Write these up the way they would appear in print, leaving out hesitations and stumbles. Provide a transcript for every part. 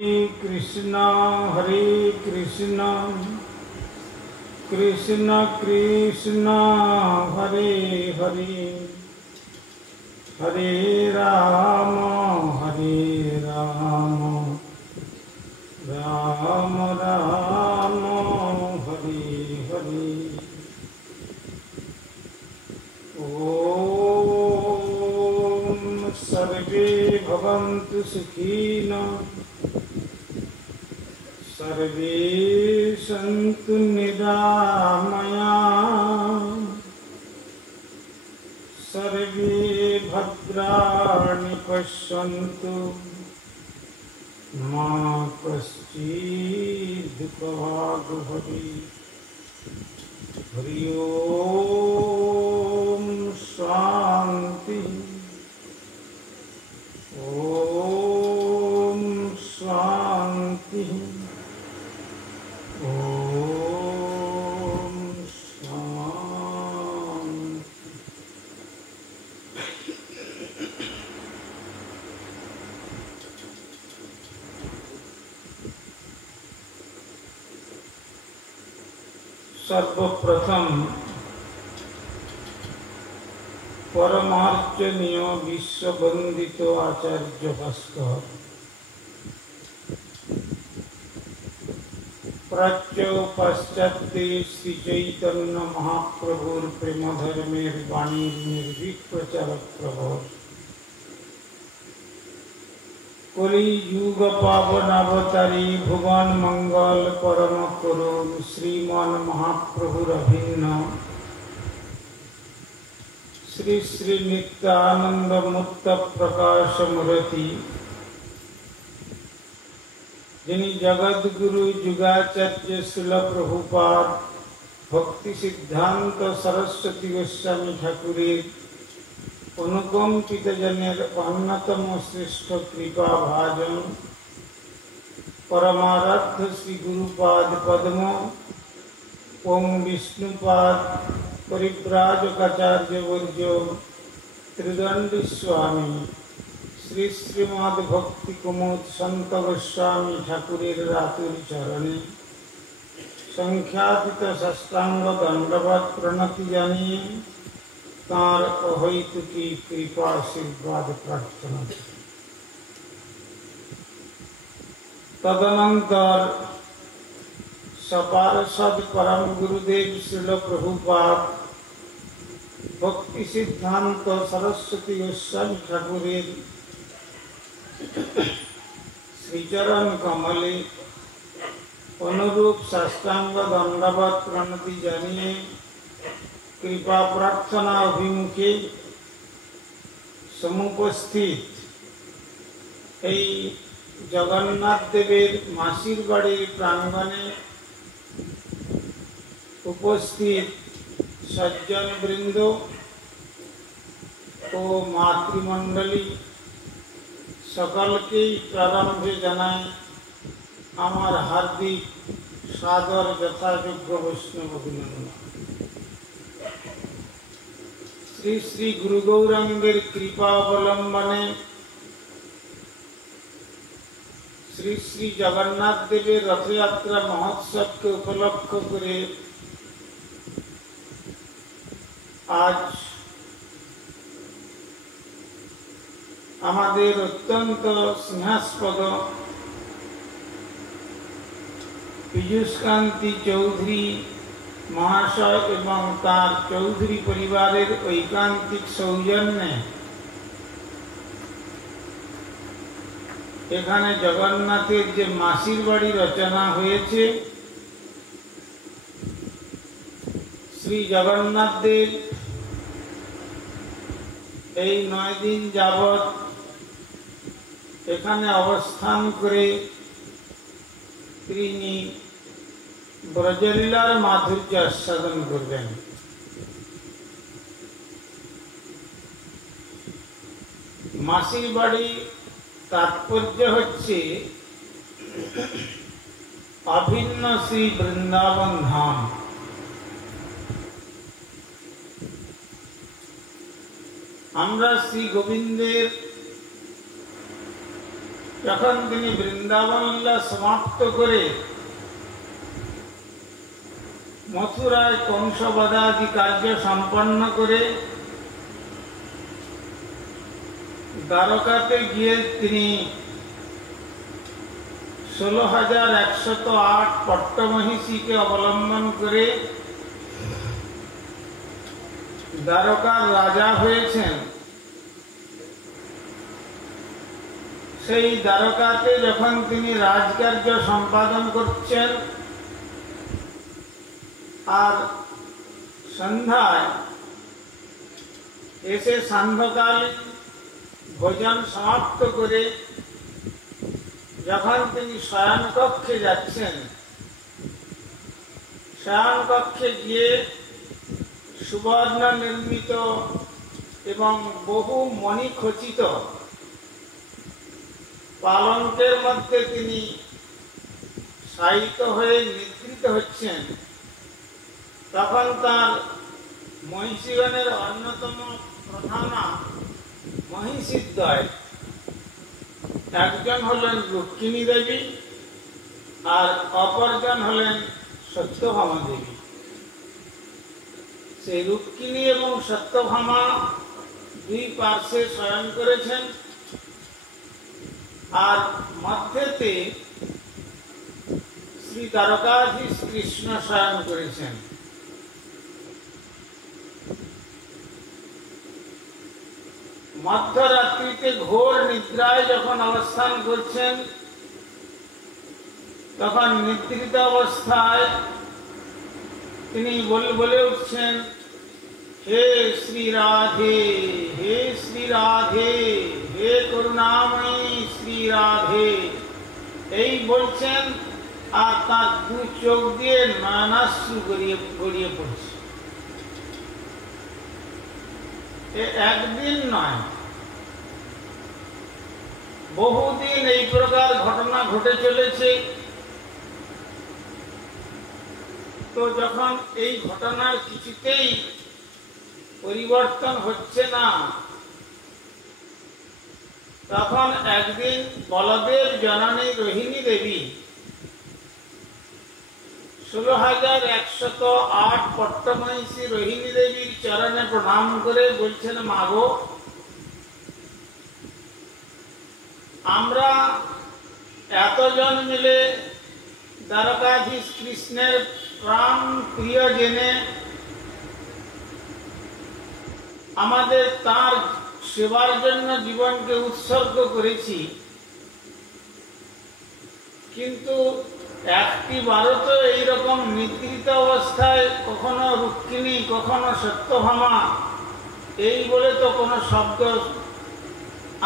हरे कृष्णा कृष्ण कृष्ण हरे हरे हरे राम राम राम हरे हरे। ओम सर्वे भवन्तु सुखिनः सर्वे सन्तु निरामयाः सर्वे भद्राणि पश्यन्तु मा कश्चित् दुःखभाग् भवेत्। हरि ओम शांति ओम शांति ओम शांति। सर्वप्रथम परमार्चनीय विश्ववंदित आचार्य भास्कर प्राच्य पाश्चात्य श्री चैतन्य महाप्रभुर प्रेम धर्मेर वाणी निर्भीक प्रचारक प्रभु कलि युग पावन अवतारी भुवन मंगल परम करुण श्रीमान महाप्रभुर अभिन्न श्री श्री नित्यानंद मुक्त प्रकाश मूर्ति जिनि जगत गुरु जुगाचार्य श्रील प्रभुपाद भक्ति सिद्धांत सरस्वती गोस्वामी ठाकुरेर अनुकंपित जनेर अन्यतम श्रेष्ठ कृपा भाजन परमाराध्य श्री गुरुपाद पद्म ओम विष्णुपाद परिव्राजकाचार्य वर्य त्रिदंडी स्वामी श्री श्रीमद् भक्ति कुमुद संत गोस्वामी ठाकुरेर रातुर चरणे संख्यातीत साष्टांग दंडवत प्रणति जानिए तार अहैतुकी कृपा आशीर्वाद प्रार्थना। तदनंतर सपार्षद परम गुरुदेव श्रील प्रभुपाद भक्ति सिद्धांत सरस्वती गोस्वामी ठाकुरेर श्रीचरण कमले अनुरूप साष्टांग दंडवत प्रणति जानिए कृपा प्रार्थना अभिमुखे समुपस्थित जगन्नाथ देवेर मासिर बाड़ीर प्रांगणे उपस्थित सज्जन बृंद और मातृमंडली सकल के प्रारंभे जानाई आमार हार्दिक सादर यथायोग्य वैष्णव अभिनंदन। श्री श्री गुरु गौरांगेर कृपा अवलम्बने श्री श्री जगन्नाथ देवेर रथयात्रा महोत्सव के उपलक्ष करे आज आमादेर अत्यंत स्नेहास्पद पीयूषकांति चौधरी महाशय एवं तार चौधरी परिवारेर ऐकांतिक सौजन्ये एखाने जगन्नाथेर जे मासिर बाड़ी रचना हयेछे श्री जगन्नाथ देव 9 दिन जावत एखाने अवस्थान करे तिनि ब्रजलीलार माधुर्य आस्वादन करबेन। मासिर बाड़ी तात्पर्य हच्छे अभिन्न श्री वृंदावन धाम। আমরা শ্রী গোবিন্দের যখন তিনি বৃন্দাবন লীলা সমাপ্ত করে মথুরায় কংসবধাদি কার্য সম্পন্ন করে দ্বারকাতে গিয়ে তিনি 16,108 পট্টমহিষীকে অবলম্বন করে দ্বারকার রাজা হয়েছেন। সেই দ্বারকাতে যখন তিনি রাজকার্য সম্পাদন করছেন আর সন্ধ্যায় এসে সান্ধ্যকালীন ভোজন সমাপ্ত করে যখন তিনি শয়নকক্ষে যাচ্ছেন, শয়নকক্ষে গিয়ে সুবর্ণ নির্মিত এবং বহু মণিখচিত পালঙ্কের মধ্যে তিনি শায়িত হয়ে নিদ্রিত হচ্ছেন, তখন তার মহিষীগণের অন্যতম প্রধানা মহিষীদ্বয়, একজন হলেন রুক্মিণী দেবী আর অপরজন হলেন সত্যভামা দেবী। সেই রুক্মিণী এবং সত্যভামা দুই পার্শ্বে শয়ন করেছেন আর মধ্যেতে শ্রী দ্বারকাধীশ কৃষ্ণ শয়ন করেছেন। মধ্যরাত্রিতে ঘোর নিদ্রায় যখন অবস্থান করছেন, তখন নিদ্রিত অবস্থায় তিনি বলে উঠছেন, হে শ্রী রাধে, হে শ্রী রাধে, হে করুণাময়ী শ্রী রাধে, এই বলছেন আর তার দু চোখ দিয়ে নয়নাশ্রু গড়িয়ে পড়ছে। একদিন নয়, বহুদিন এই প্রকার ঘটনা ঘটে চলেছে। তো যখন এই ঘটনার কিছুতেই পরিবর্তন হচ্ছে না, তখন একদিন বলদেব জননী রোহিণী দেবী 16,108 পট্টমহিষী রোহিণী দেবীর চরণে প্রণাম করে বলছেন, মাগো, আমরা এতজন মিলে দ্বারকাধীশ কৃষ্ণের প্রাণ প্রিয় জেনে আমাদের তার সেবার জন্য জীবনকে উৎসর্গ করেছি, কিন্তু একটি বারও তো এইরকম নিদ্রিত অবস্থায় কখনো রুক্মিণী কখনো সত্যভামা এই বলে তো কোনো শব্দ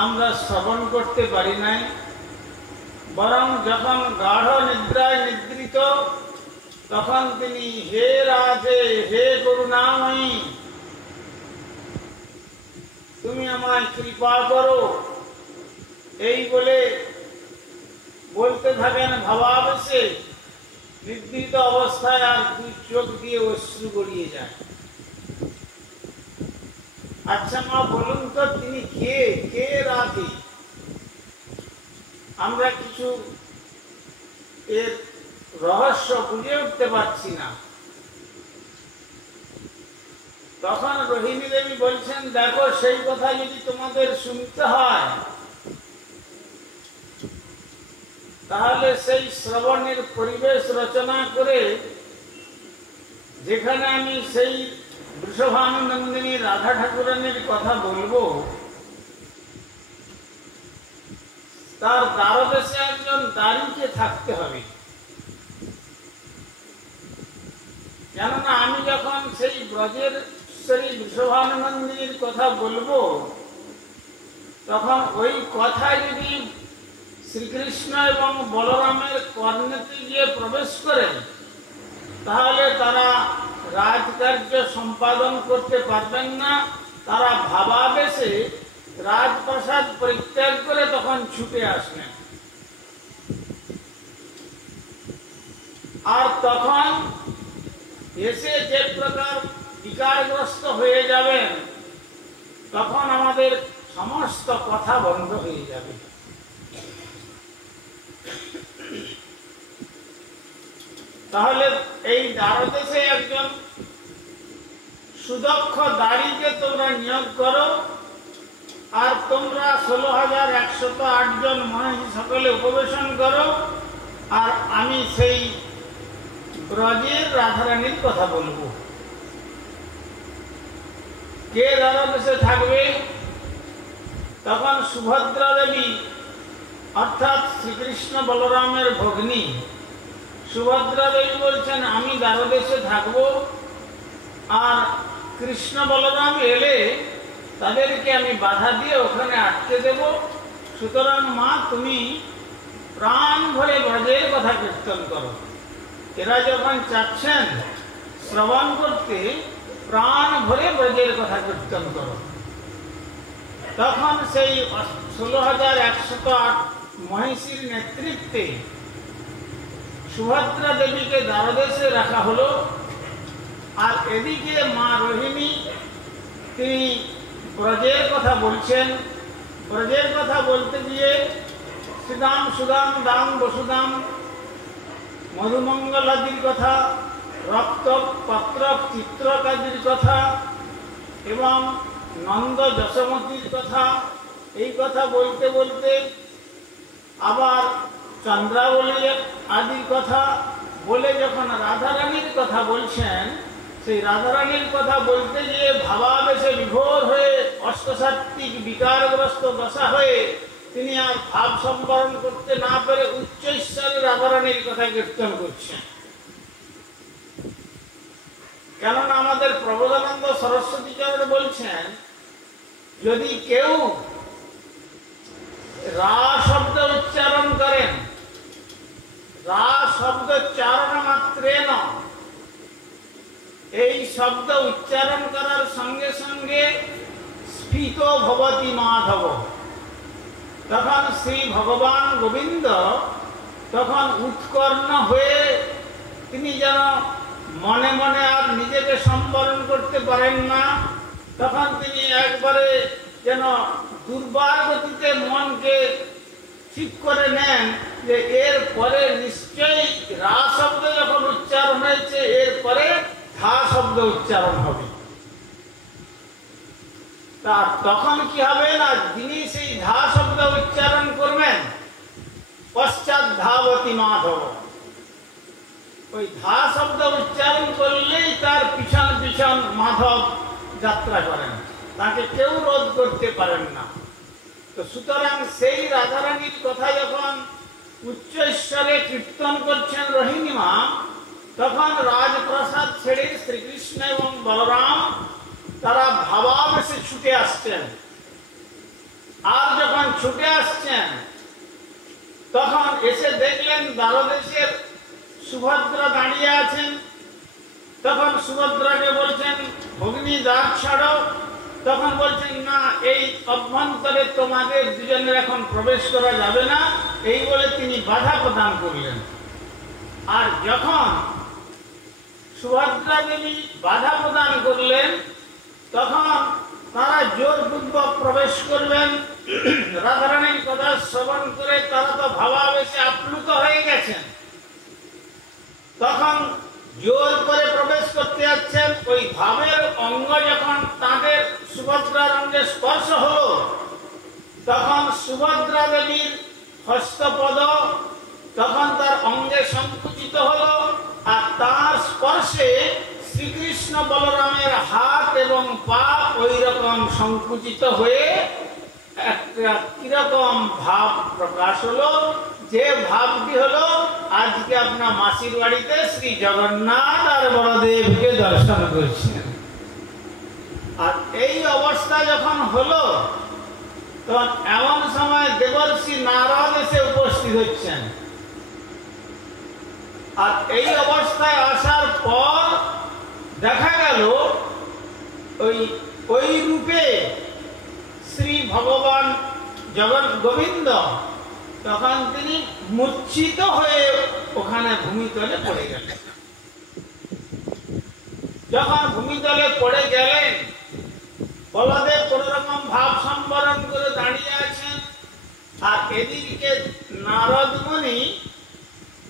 আমরা শ্রবণ করতে পারি নাই। বরং যখন গাঢ় নিদ্রায় নিদ্রিত, তখন তিনি হে রাধে, হে করুণাময়ী, তুমি আমায় কৃপা করো, এই বলে বলতে থাকেন ভাবাবেশে। নিদ্রিত অবস্থায় আর দুই চোখ দিয়ে অশ্রু গড়িয়ে যায়। আচ্ছা মা, বলুন তো তিনি কে রাধে? আমরা কিছু এর রহস্য বুঝে উঠতে পারছি না। তখন রোহিণী দেবী বলছেন, দেখো, সেই কথা যদি তোমাদের শুনতে হয়, তাহলে সেই শ্রবণের পরিবেশ রচনা করে যেখানে আমি সেই বৃষভানুনন্দিনী রাধা ঠাকুরানীর কথা বলবো, তার দ্বারদেশে একজন দাঁড়িয়ে থাকতে হবে। কেননা আমি যখন সেই ব্রজের সেই বৃষভানুনন্দিনীর কথা বলবো, তখন ওই কথা যদি শ্রীকৃষ্ণ এবং বলরামের কর্ণেতে গিয়ে প্রবেশ করে, তাহলে তারা রাজকার্য সম্পাদন করতে পারবেন না। তারা ভাবাবেশে রাজপ্রাসাদ পরিত্যাগ করে তখন ছুটে আসবেন, আর তখন এসে যে প্রকার বিকারগ্রস্ত হয়ে যাবেন, তখন আমাদের সমস্ত কথা বন্ধ হয়ে যাবে। তাহলে এই দ্বারদেশে একজন সুদক্ষ দাড়িকে তোমরা নিয়োগ করো, আর তোমরা 16,108 জন মহিষী সকলে উপবেশন করো, আর আমি সেই ব্রজের রাধারানীর কথা বলবো। কে দ্বারদেশে থাকবে? তখন সুভদ্রা দেবী অর্থাৎ শ্রীকৃষ্ণ বলরামের ভগ্নী সুভদ্রা দেবী বলছেন আমি দ্বারদেশে থাকবো, আর কৃষ্ণ বলরাম এলে তাদেরকে আমি বাধা দিয়ে ওখানে আটকে দেব। সুতরাং মা তুমি প্রাণ ভরে ব্রজের কথা কীর্তন করো। এরা যখন চাচ্ছেন শ্রবণ করতে, প্রাণ ভরে ব্রজের কথা কীর্তন করো। তখন সেই 16,108 মহিষীর নেতৃত্বে সুভদ্রা দেবীকে দ্বারদেশে রাখা হলো, আর এদিকে মা রোহিণী তিনি ব্রজের কথা বলছেন। ব্রজের কথা বলতে গিয়ে শ্রীদাম সুদাম দাম বসুদাম মধুমঙ্গলাদির কথা, রক্ত পত্রক চিত্রকাদির কথা এবং নন্দ যশোমতীর কথা, এই কথা বলতে বলতে আবার চন্দ্রাবলী আদির কথা বলে যখন রাধারানীর কথা বলছেন, সেই রাধারানীর কথা বলতে গিয়ে ভাবাবেশে বিভোর হয়ে অষ্টসাত্ত্বিক বিকারগ্রস্ত দশা হয়ে তিনি আর ভাব সম্বরণ করতে না পেরে উচ্চ ঈশ্বরে রাধারানীর কথা কীর্তন করছেন। কেননা আমাদের প্রবোধানন্দ সরস্বতী চরণ বলছেন, যদি কেউ রা শব্দ উচ্চারণ করেন, রা শব্দ চারণ মাত্রেণ, এই শব্দ উচ্চারণ করার সঙ্গে সঙ্গে স্ফীত ভবতি মাধব, তখন শ্রী ভগবান গোবিন্দ তখন উৎকর্ণ হয়ে তিনি যেন মনে মনে আর নিজেকে সম্বরণ করতে পারেন না, তখন তিনি একবারে যেন দুর্বার গতিতে মনকে ঠিক করে নেন যে এর পরে নিশ্চয়ই রা শব্দ যখন উচ্চারণ হয়েছে এর পরে ধা শব্দ উচ্চারণ হবে। তার তখন কি হবে না, যিনি সেই ধা শব্দ উচ্চারণ করবেন পশ্চাৎ ধাবতী মাধব, ওই ধা শব্দ উচ্চারণ করলেই তার পিছন পিছন মাধব যাত্রা করেন, তাকে কেউ রোধ করতে পারেন না। তো সুতরাং সেই রাধারানীর কথা যখন উচ্চ ঈশ্বরে কীর্তন করছেন রোহিণী মা, তখন রাজপ্রাসাদ ছেড়ে শ্রীকৃষ্ণ এবং বলরাম তারা ভাবাবেশে ছুটে আসছেন। আর যখন ছুটে আসছেন তখন এসে দেখলেন দ্বারদেশের সুভদ্রা দাঁড়িয়ে আছেন। তখন সুভদ্রাকে বলছেন ভগ্নী দ্বার ছাড়ো, তখন বলছেন না এই অভ্যন্তরে তোমাদের দুজনের এখন প্রবেশ করা যাবে না, এই বলে তিনি বাধা প্রদান করলেন। আর যখন সুভদ্রা দেবী বাধা প্রদান করলেন তখন তারা জোরপূর্বক প্রবেশ করবেন। রাধারানীর কথা শ্রবণ করে তারা তো ভাবাবেশে আপ্লুত হয়ে গেছেন, তখন জোর করে প্রবেশ করতে যাচ্ছেন। ওই ভাবের অঙ্গ যখন তাদের সুভদ্রার অঙ্গে স্পর্শ হলো, তখন সুভদ্রা দেবীর হস্তপদ তখন তার অঙ্গে সংকুচিত হলো, আর তার স্পর্শে শ্রীকৃষ্ণ বলরামের হাত এবং পা ওই রকম সংকুচিত হয়ে একটা কিরকম ভাব প্রকাশ হলো, যে ভাবটি হলো আজকে আপনার মাসির বাড়িতে শ্রী জগন্নাথ আর বলদেবকে দর্শন করছেন। আর এই অবস্থা যখন হলো তখন এমন সময় দেবর্ষি নারদ এসে উপস্থিত হচ্ছেন। আর এই অবস্থায় আসার পর দেখা গেল ওই রূপে শ্রী ভগবান গোবিন্দ তখন তিনি মূর্ছিত হয়ে ওখানে ভূমিতলে পড়ে গেলেন। যখন ভূমিতলে পড়ে গেলেন, বলদেব কোন রকম ভাব সম্বরণ করে দাঁড়িয়ে আছেন, আর এদিকে নারদ মুনি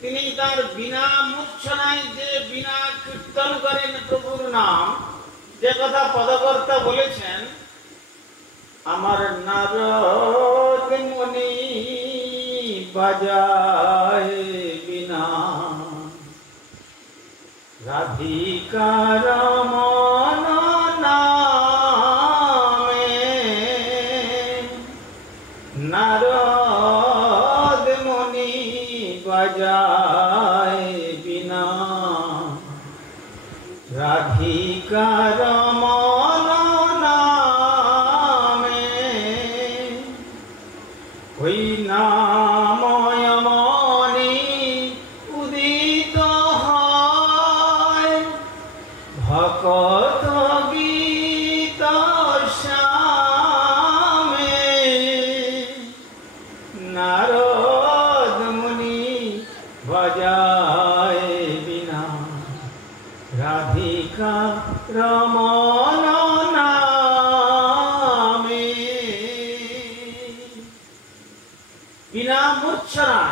তিনি তার বিনা মূর্ছনায় যে বিনা কীর্তন করেন প্রভুর নাম, যে কথা পদকর্তা বলেছেন, আমার নারদ মুনি বাজায় বিনা রাধিকার মন নামে, নারদ মুনি বাজায় বিনা রাধিকার মন নামে, ওই নাময় মনি উদিত হয় ভকত গীত শ্যামে, নারদ মুনি বাজায় বিনা রাধিকা রমন নামে। বিনা মূর্ছনা।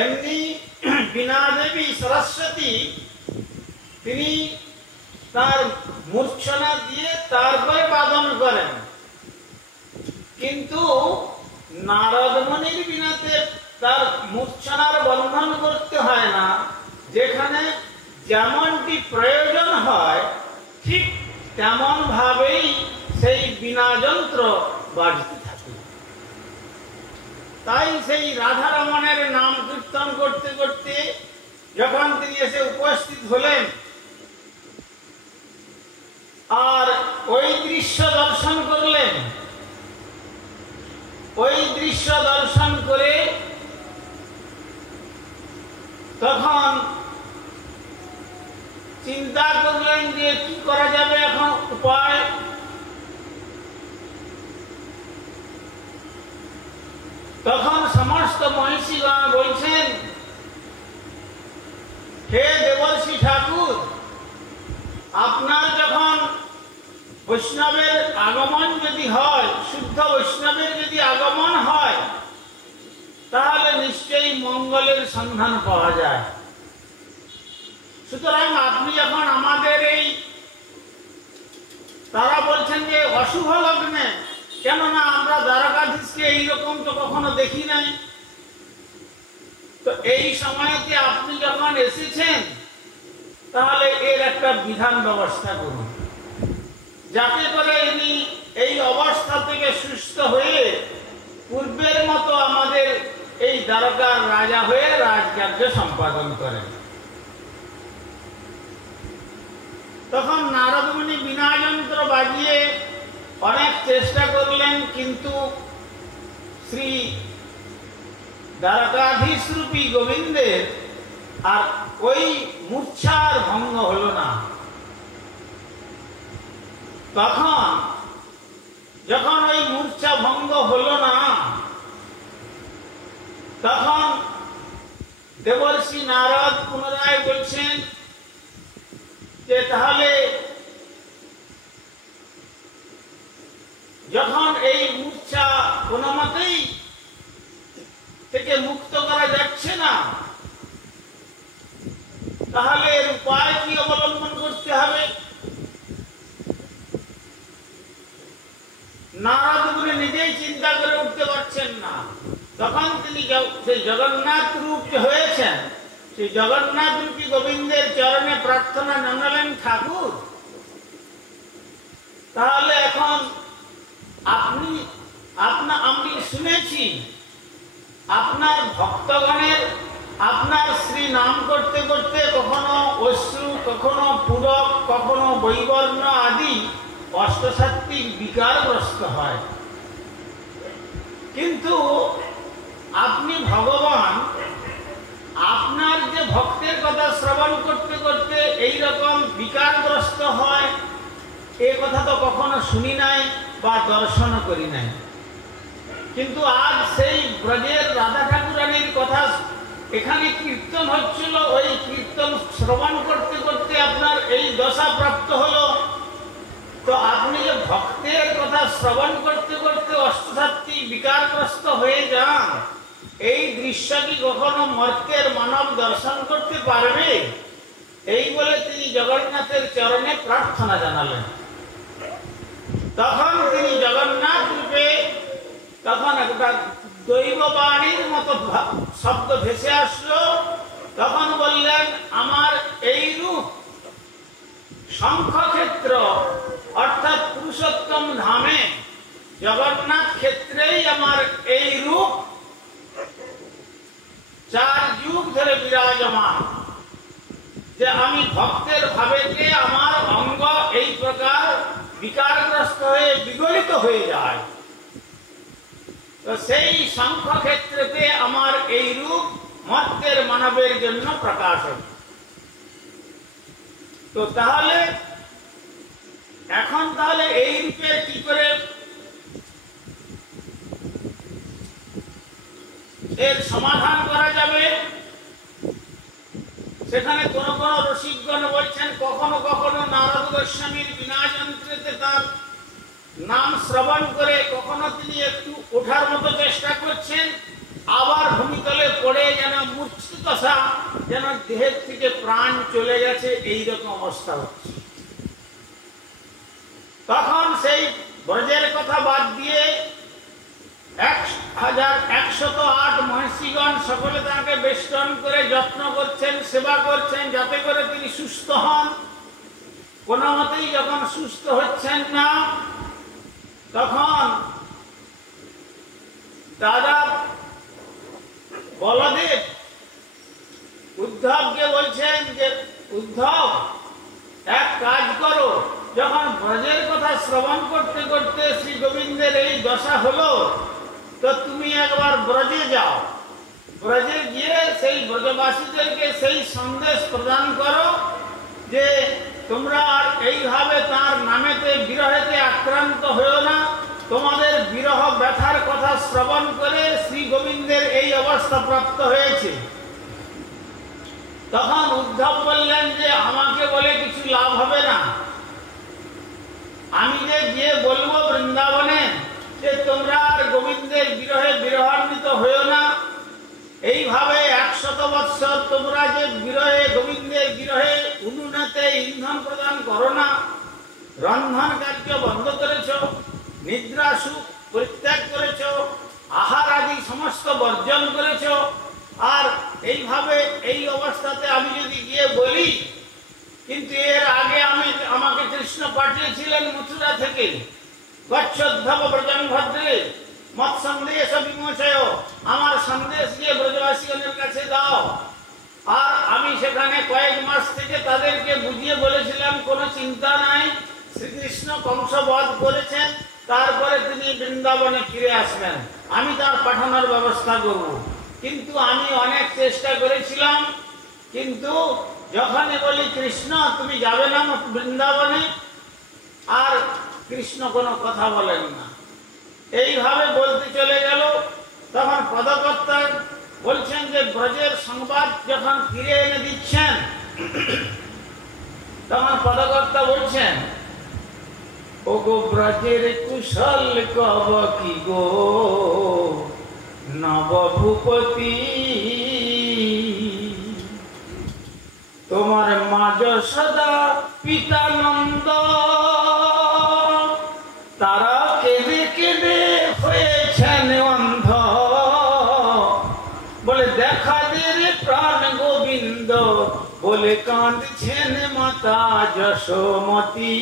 এমনি বিনা দেবী সরস্বতী তিনি তার মূর্ছনা দিয়ে তারপরে বাদন করেন, কিন্তু নারদ মুনির বিনাতে তার মূর্ছনার বন্ধন করতে হয় না। যেখানে যেমনটি প্রয়োজন হয় ঠিক তেমন ভাবেই সেই বিনা যন্ত্র বাজতে থাকে। তাই সেই রাধারমণের নাম কীর্তন করতে করতে যখন তিনি এসে উপস্থিত হলেন আর ওই দৃশ্য দর্শন করলেন, ওই দৃশ্য দর্শন করে তখন চিন্তা করলেন যে কি করা যাবে এখন উপায়। তখন সমস্ত মহিষীগণ বলছেন, হে দেবর্ষি ঠাকুর, আপনার যখন বৈষ্ণবের আগমন যদি হয়, শুদ্ধ বৈষ্ণবের যদি আগমন হয়, তাহলে নিশ্চয়ই মঙ্গলের সন্ধান পাওয়া যায়। সুতরাং আপনি যখন আমাদের এই, তারা বলছেন যে অশুভ লগ্নে, কেননা আমরা দ্বারকাধীশকে এইরকম তো কখনো দেখি নাই, তো এই সময়তে আপনি যখন এসেছেন তাহলে এর একটা বিধান ব্যবস্থা করুন, যাতে করে ইনি এই অবস্থা থেকে সুস্থ হয়ে পূর্বের মতো আমাদের এই দ্বারকার রাজা হয়ে রাজকার্য সম্পাদন করেন। তখন নারদ মুনি বিনা যন্ত্র বাজিয়ে অনেক চেষ্টা করলেন, কিন্তু শ্রী দ্বারকাধীশ রূপী গোবিন্দের আর ওই মূর্ছার ভঙ্গ হলো না। তখন যখন ওই মূর্ছা ভঙ্গ হলো না, তখন দেবর্ষি নারদ পুনরায় বলছেন যে তাহলে যখন এই মূর্ছা কোনো মতেই থেকে মুক্ত করা যাচ্ছে না, তাহলে এর উপায় কি অবলম্বন করতে হবে? নারদ মুনি নিজেই চিন্তা করে উঠতে পারছেন না। তখন তিনি সেই জগন্নাথ রূপ যে হয়েছেন, সেই জগন্নাথ রূপী গোবিন্দের চরণে প্রার্থনা জানালেন, ঠাকুর তাহলে এখন আমি শুনেছি আপনার ভক্তগণের আপনার শ্রী নাম করতে করতে কখনো অশ্রু, কখনো পুরক, কখনো বৈবর্ণ আদি অষ্টসাত্ত্বিক বিকারগ্রস্ত হয়, কিন্তু আপনি ভগবান, আপনার যে ভক্তের কথা শ্রবণ করতে করতে এইরকম বিকারগ্রস্ত হয়, এ কথা তো কখনো শুনি নাই বা দর্শন করি নাই। কিন্তু আজ সেই ব্রজের রাধা ঠাকুরানীর কথা এখানে কীর্তন হচ্ছিল, ওই কীর্তন শ্রবণ করতে করতে আপনার এই দশা প্রাপ্ত হলো। তো আপনি যে ভক্তের কথা শ্রবণ করতে করতে অষ্টসাত্ত্বিক বিকারগ্রস্ত হয়ে যান, এই দৃশ্য কি কখনো মর্ত্যের মানব দর্শন করতে পারবে? এই বলে তিনি জগন্নাথের চরণে প্রার্থনা জানালেন। তখন তিনি জগন্নাথ রূপে, তখন একটা দৈববাণীর মতো শব্দ ভেসে আসলো। তখন বললেন, আমার এই রূপ শঙ্খক্ষেত্র অর্থাৎ পুরুষোত্তম ধামে জগন্নাথ ক্ষেত্রেই আমার এই রূপ 4 যুগ ধরে বিরাজমান। যে আমি ভক্তের ভাবেতে আমার অঙ্গ এই প্রকার বিকারগ্রস্ত হয়ে বিগলিত হয়ে যায়, তো সেই শঙ্খক্ষেত্রেতে আমার এই রূপ মর্ত্যের মানবের জন্য প্রকাশ হবে। তো তাহলে এখন তাহলে এই রূপে কি করে এর সমাধান করা যাবে? সেখানে কোন কোন রসিকগণ বলছেন, কখনো কখনো নারদ গোস্বামীর বিনা যন্ত্রেতে তার নাম শ্রবণ করে কখনো তিনি একটু ওঠার মতো চেষ্টা করছেন, আবার ভূমিতলে পড়ে যেন মূর্ছিতদশা, যেন দেহের থেকে প্রাণ চলে গেছে, এইরকম অবস্থা হচ্ছে। তখন সেই ব্রজের কথা বাদ দিয়ে 1108 মহর্ষিগণ সকলে তাকে বেষ্টন করে যত্ন করছেন, সেবা করছেন, যাতে করে তিনি সুস্থ হন। কোন মতেই যখন সুস্থ হচ্ছেন না, তখন দাদা বলদেব উদ্ধবকে বলছেন যে, উদ্ধব এক কাজ করো, যখন ব্রজের কথা শ্রবণ করতে করতে শ্রী গোবিন্দের এই দশা হলো, তো তুমি একবার ব্রজে যাও, ব্রজে গিয়ে সেই ব্রজবাসীদেরকে সেই সন্দেশ প্রদান করো যে তোমরা আর এইভাবে তার নামেতে বিরহেতে আক্রান্ত হয়েও না, তোমাদের বিরহ ব্যথার কথা শ্রবণ করে শ্রী গোবিন্দের এই অবস্থা প্রাপ্ত হয়েছে। তখন উদ্ধব বললেন যে আমাকে বলে কিছু লাভ হবে না, আমি যে গিয়ে বলবো বৃন্দাবনে যে তোমরা আর গোবিন্দের বিরহে বিরহান্বিত হয়েও না, এইভাবে 100 বৎসর তোমরা যে বিরহে গোবিন্দের বিরহে উনুনেতে ইন্ধন প্রদান করো না, রন্ধন কার্য বন্ধ করেছ, নিদ্রা সুখ পরিত্যাগ করেছ, আহার আদি সমস্ত বর্জন করেছ, আর এইভাবে এই অবস্থাতে আমি যদি গিয়ে বলি, কিন্তু এর আগে আমাকে কৃষ্ণ পাঠিয়েছিলেন মথুরা থেকে, গচ্ছোদ্ধব ব্রজং ভদ্রে মত সন্দেশ বিমোচয়, আমার সন্দেশ গিয়ে ব্রজবাসীগণের কাছে দাও। আর আমি সেখানে কয়েক মাস থেকে তাদেরকে বুঝিয়ে বলেছিলাম কোনো চিন্তা নাই, শ্রীকৃষ্ণ কংসবধ করেছেন, তারপরে তিনি বৃন্দাবনে ফিরে আসবেন, আমি তার পাঠানোর ব্যবস্থা করব। কিন্তু আমি অনেক চেষ্টা করেছিলাম, কিন্তু যখনই বলি কৃষ্ণ তুমি যাবে না বৃন্দাবনে, আর কৃষ্ণ কোনো কথা বলেন না, এইভাবে বলতে চলে গেল। তখন পদকর্তা বলছেন যে ব্রজের সংবাদ যখন ফিরে এনে দিচ্ছেন, তখন পদকর্তা বলছেন, ও গো ব্রজের কুশল কব কি গো নবভূপতি, তোমার মা যশোদা পিতা নন্দ তারা কেঁদে কেঁদে হয়েছেন অন্ধ, বলে দেখা দে রে প্রাণ গোবিন্দ, বলে কাঁদছেন মাতা যশোমতি,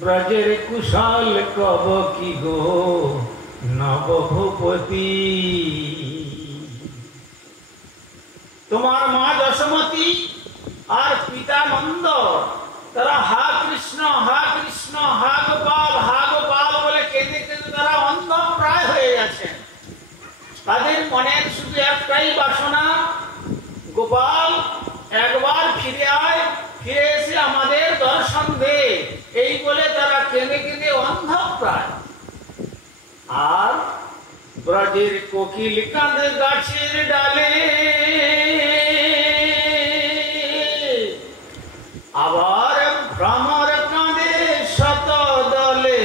ব্রজের কুশল কব কি গো নবভূপতি। তোমার মা যশোমতি আর পিতা নন্দ তারা হা কৃষ্ণ হা কৃষ্ণ হা গোপাল বলে কেঁদে কেঁদে তারা অন্ধ প্রায় হয়ে গেছেন। তাদের মনের শুধু একটাই বাসনা, গোপাল একবার ফিরে আয়, ফিরে এসে আমাদের দর্শন দে, এই বলে তারা কেঁদে কেঁদে অন্ধ প্রায়। আর ব্রজের কোকিল কাঁদে গাছের ডালে, আবার ভ্রমর কাঁদে শত দলে,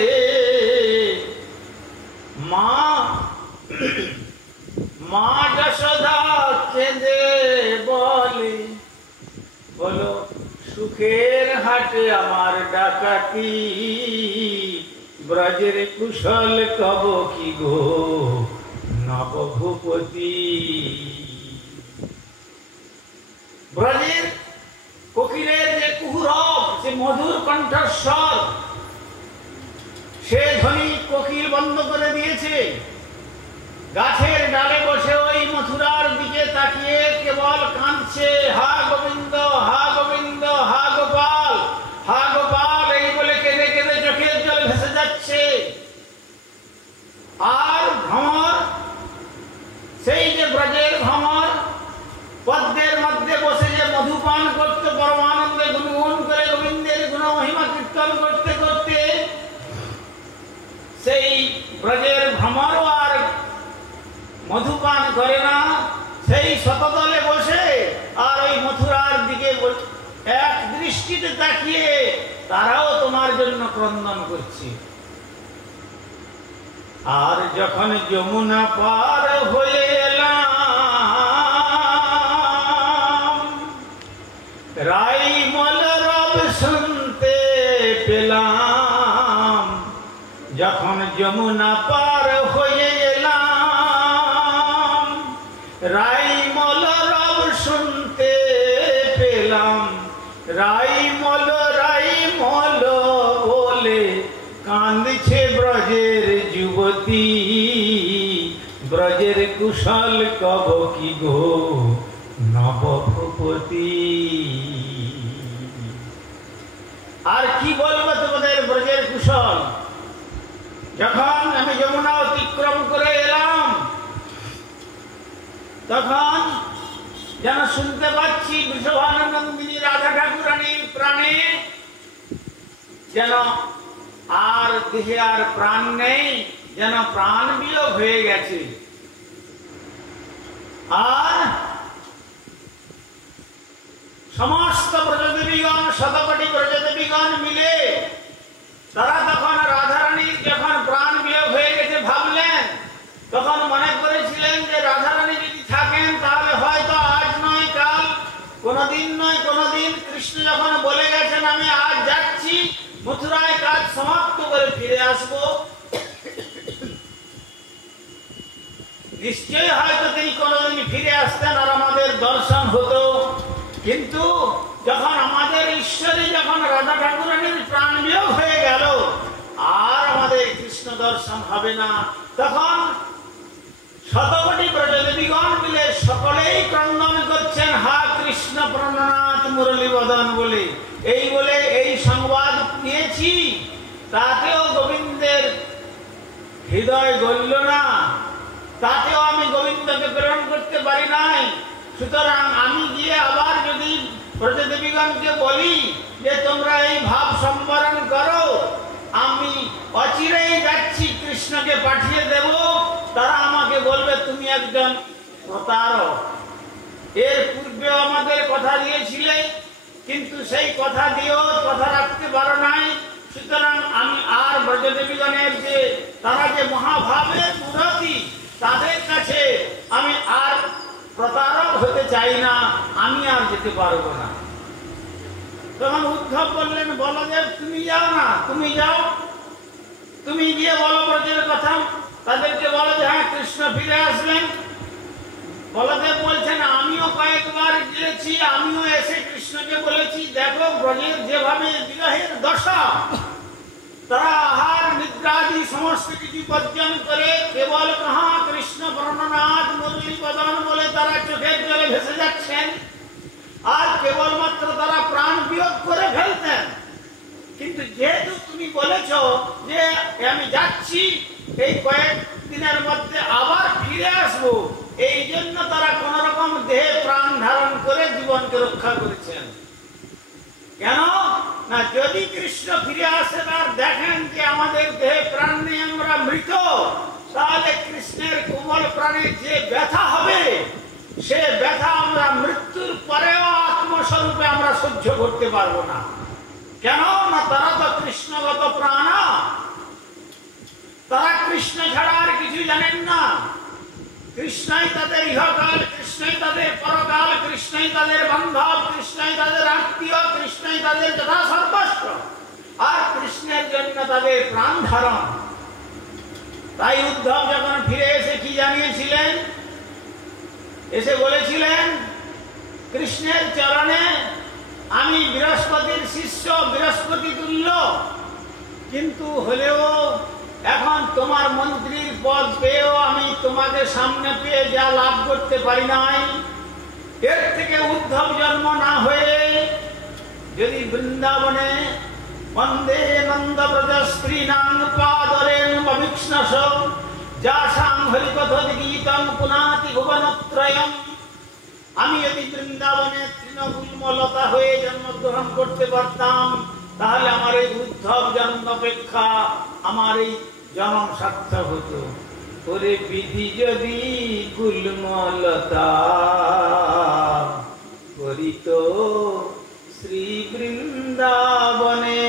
সুখের হাটে আমার ডাকাতি, ব্রজের কুশল কব কি গো নবভূপতি। ব্রজের কোকিলের যে কুহুরব, যে মধুর কণ্ঠস্বর, সে ধ্বনি কোকিল বন্ধ করে দিয়েছে। গাছের ডালে বসে ওই মথুরার দিকে তাকিয়ে কেবল কাঁদছে, হা গোবিন্দ, হা গোবিন্দ, হা গোপাল, হা গোপাল, এই বলে কেঁদে কেঁদে চোখের জল ভেসে যাচ্ছে। আর ভ্রমর, সেই যে ব্রজের ভ্রমর, পদ্মের মধ্যে বসে যে মধুপান করতে পরমানন্দে গুনগুন করে গোবিন্দের গুণ মহিমা কীর্তন করতে করতে, সেই ব্রজের ভ্রমরও আর মধুপান করে না, সেই শতদলে বসে আর ওই মথুরার দিকে এক দৃষ্টিতে তাকিয়ে তারাও তোমার জন্য ক্রন্দন করছে। আর যখন যমুনা পার হয়ে এলাম, রাইমল রব শুনতে পেলাম। যখন যমুনা পার হয়ে এলাম, রাইমল রব শুনতে পেলাম। রাইমল রাইমল বলে কাঁদছে ব্রজের যুবতী, ব্রজের কুশল কব কি গো নবভূপতি। আর কি বলবো তোমাদের ব্রজের কুশল? যখন আমি যমুনা অতিক্রম করে এলাম, তখন যেন শুনতে পাচ্ছি বৃষভানুনন্দিনী রাধা ঠাকুরানীর প্রাণে যেন আর দেহে আর প্রাণ নেই, যেন প্রাণ বিয়োগ হয়ে গেছে। আর সমস্ত ব্রজদেবীগণ, শতকোটি ব্রজদেবীগণ মিলে তারা তখন রাধারানীর যখন প্রাণ বিয়োগ হয়ে গেছে ভাবলেন, তখন মনে করেছিলেন যে রাধারানী যদি থাকেন তাহলে হয়তো আজ নয় কাল, কোনদিন নয় কোনদিন কৃষ্ণ যখন বলে গেছেন আমি আজ যাচ্ছি মথুরায় কাজ সমাপ্ত করে ফিরে আসব, নিশ্চয়ই হয়তো তিনি কোনদিন ফিরে আসতেন আর আমাদের দর্শন হতো। কিন্তু যখন আমাদের ঈশ্বরী যখন রাধা ঠাকুরানীর প্রাণ বিয়োগ হয়ে গেল, আর আমাদের কৃষ্ণ দর্শন হবে না, তখন শতকোটি ব্রজদেবীগণ মিলে সকলেই ক্রন্দন করছেন, হা কৃষ্ণ প্রণনাথ মুরলী বদন বলে। এই বলে এই সংবাদ নিয়েছি, তাতেও গোবিন্দের হৃদয় গলল না, তাতেও আমি গোবিন্দকে প্রেরণ করতে পারি নাই। সুতরাং আমি গিয়ে আবার যদি ব্রজদেবীগণকে বলি যে তোমরা এই ভাব সম্বরণ করো, আমি অচিরেই যাচ্ছি কৃষ্ণকে পাঠিয়ে দেব, তারা আমাকে বলবে তুমি একজন প্রতারক। এর পূর্বেও আমাদের কথা দিয়েছিলে, কিন্তু সেই কথা দিয়েও কথা রাখতে পারো নাই। সুতরাং আমি আর ব্রজদেবীগণের যে তারা যে মহাভাবের মূরতি, তাদের কাছে আমি আর প্রতারক হতে চাই না, আমি আর যেতে পারবো না। তখন উদ্ধব বললেন, বলদেব তুমি যাও না, তুমি যাও, তুমি গিয়ে বলো ব্রজের কথা, তাদেরকে বলো যে হ্যাঁ কৃষ্ণ ফিরে আসলেন। বলদেব বলছেন আমিও কয়েকবার গিয়েছি, আমিও এসে কৃষ্ণকে বলেছি দেখো ব্রজের যেভাবে বিরহের দশা, তারা আহার নিদ্রাদি সমস্ত কিছু বর্জন করে কেবল কাহা কৃষ্ণ প্রণনাথ মুরলী বদন বলে তারা চোখের জলে ভেসে যাচ্ছেন, আর কেবলমাত্র তারা প্রাণ বিয়োগ করে ফেলতেন। কিন্তু যেহেতু তুমি বলেছ যে আমি যাচ্ছি এই কয়েক দিনের মধ্যে আবার ফিরে আসবো, এই জন্য তারা কোন রকম দেহে প্রাণ ধারণ করে জীবনকে রক্ষা করেছেন। কেন না, যদি কৃষ্ণ ফিরে আসেন আর দেখেন যে আমাদের দেহে প্রাণ নেই, আমরা মৃত, তাহলে কৃষ্ণের কোমল প্রাণে যে ব্যথা হবে, সে ব্যথা আমরা মৃত্যুর পরেও আত্মস্বরূপে আমরা সহ্য করতে পারবো না। কেন না, তারা তো কৃষ্ণগত প্রাণ, তারা কৃষ্ণ ছাড়া আর কিছু জানেন না। কৃষ্ণই তাদের ইহকাল, কৃষ্ণই তাদের পরকাল, কৃষ্ণই কৃষ্ণই তাদের বান্ধব, কৃষ্ণই তাদের আত্মীয়, কৃষ্ণই তাদের যথা সর্বস্ব, আর কৃষ্ণের জন্য তাদের প্রাণ ধারণ। তাই উদ্ধব যখন ফিরে এসে কি জানিয়েছিলেন, এসে বলেছিলেন কৃষ্ণের চরণে আমি বৃহস্পতির শিষ্য, বৃহস্পতি তুল্য, কিন্তু হলেও এখন তোমার মন্ত্রীর পদ পেয়েও আমি তোমাকে সামনে পেয়ে যা লাভ করতে পারি নাই, এর থেকে উদ্ধব জন্ম না হয়ে যদি বৃন্দাবনে বন্দে নন্দ ব্রজ স্ত্রীনাং পাদরেণ অভিক্ষ্ণস যাসাং হরিকথোদ্গীতং পুনাতি ভুবনত্রয়ম, আমি যদি বৃন্দাবনে তৃণগুল্মলতা হয়ে জন্মগ্রহণ করতে পারতাম, তাহলে আমার এই উদ্ধব জন্ম অপেক্ষা আমার এই জন্ম সার্থক হতো। ওরে বিধি যদি গুল্মলতা করিত শ্রী বৃন্দাবনে,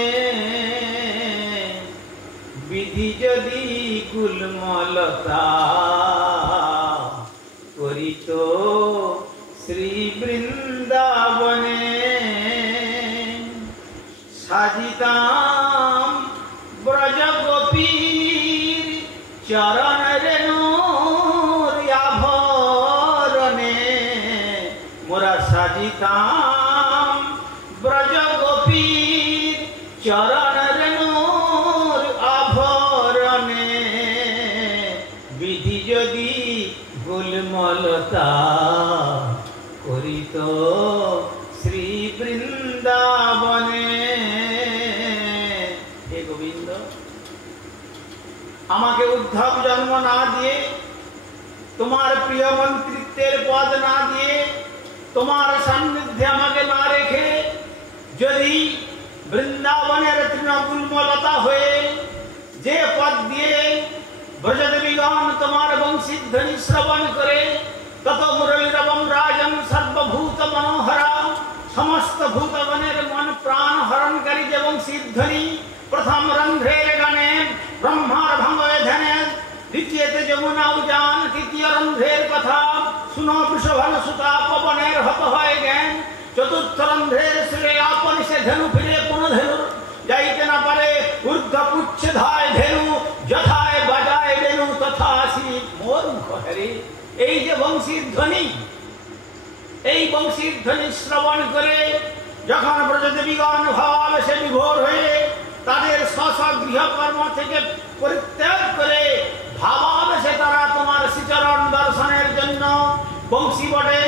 বিধি যদি গুল্মলতা করিত শ্রী বৃন্দাবনে, সাজিতাম ব্রজ গোপীর চরণ রেণুর আভরণে, মোরা সাজিতাম ব্রজ গোপীর চরণ রেণুর আভরণে, বিধি যদি গুল্মলতা করিত শ্রী বৃন্দাবনে। হে গোবিন্দ, আমাকে উদ্ধব জন্ম না দিয়ে, তোমার প্রিয় মন্ত্রিত্বের পদ না দিয়ে, তোমার সান্নিধ্যে আমাকে না রেখে যদি বৃন্দাবনের তৃণগুল্মলতা হয়ে যে পদ দিয়ে ব্রজদেবীগণ তোমার বংশীধ্বনি শ্রবণ করে তত মুরলীরবম রাজন সর্বভূত মনোহরা, সমস্ত ভূতগণের মন প্রাণ হরণকারী যে বংশীধ্বনি, প্রথম রন্ধ্রের গানে ব্রহ্মার ভঙ্গে ধ্যানে, দ্বিতীয়তে যমুনা উজান, তৃতীয় রন্ধ্রের কথা শুনো বৃষভানু সুতা, পবনের হত হয় জ্ঞান, চতুর্থ রন্ধ্রের সুরে আপনি সে ধেনু ফিরে কোন ধেনু যাইতে না পারে, ঊর্ধ্ব পুচ্ছে ধায় ধেনু, যথায় বাজায় ধেনু তথাসি মোর মুখে। এই যে বংশীর ধ্বনি, এই বংশীর ধ্বনি শ্রবণ করে যখন ব্রজদেবীগণ ভাবাবেশে বিভোর হয়ে তাদের স্ব গৃহকর্ম থেকে পরিত্যাগ করে ভাবাবেশে তারা তোমার শ্রীচরণ দর্শনের জন্য বংশী বটে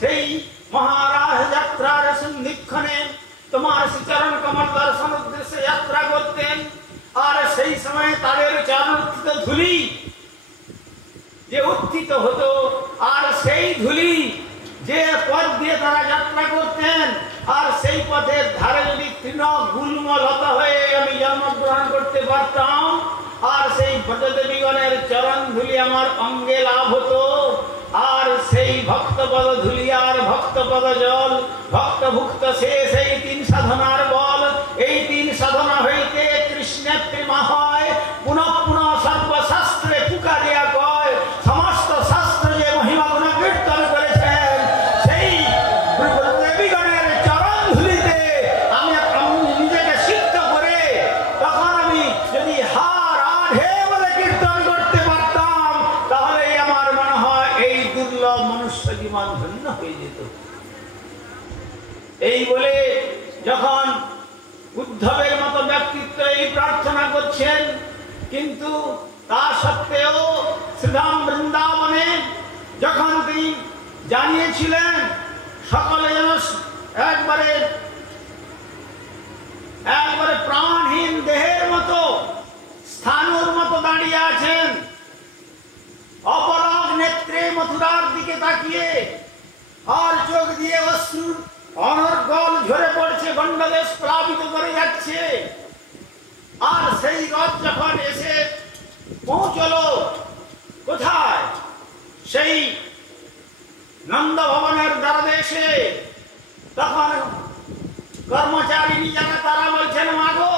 সেই মহারাজ যাত্রার সন্ধিক্ষণে তোমার শ্রীচরণ কমল দর্শন উদ্দেশ্যে যাত্রা করতেন। আর সেই সময় তাদের চরণোত্থিত ধুলি যে উত্থিত হতো, আর সেই ধুলি যে পথ দিয়ে তারা যাত্রা করতেন, আর সেই পথের ধারে যদি তৃণগুল্মলতা হয়ে আমি জন্মগ্রহণ করতে পারতাম, আর সেই ব্রজদেবীগণের চরণ ধুলি আমার অঙ্গে লাভ হতো, আর সেই ভক্তপদ ধুলি আর ভক্তপদ জল, ভক্তভুক্ত সে সেই তিন সাধনার বল, এই তিন সাধনা হইতে কৃষ্ণের প্রেমা হয়, পুনঃ পুনঃ সর্বশাস্ত্রে পুকারিয়া কয়, সমস্ত শাস্ত্র যে মহিমা গুণ কীর্তন করেছেন, সেই দেবীগণের চরণ ধুলিতে আমি নিজেকে সিদ্ধ করে তখন আমি যদি হা রাধে বলে কীর্তন করতে পারতাম, তাহলে আমার মনে হয় এই দুর্লভ মনুষ্য জীবন ধন্য হয়ে যেত। এই বলে যখন উদ্ধবের মতো ব্যক্তিত্ব এই প্রার্থনা করছেন, কিন্তু তা সত্ত্বেও শ্রীধাম বৃন্দাবনে যখন তিনি জানিয়েছিলেন সকলে যেন একবারে প্রাণহীন দেহের মতো স্থানুর মতো দাঁড়িয়ে আছেন, অপলক নেত্রে মথুরার দিকে তাকিয়ে, আর চোখ দিয়ে অশ্রু অনর্গল ঝরে পড়ছে, গণ্ডদেশ প্লাবিত করে যাচ্ছে। আর সেই রথ যখন এসে পৌঁছলো কোথায়, সেই নন্দ ভবনের দ্বারদেশে, তখন কর্মচারিণী যারা তারা বলছেন, মাগো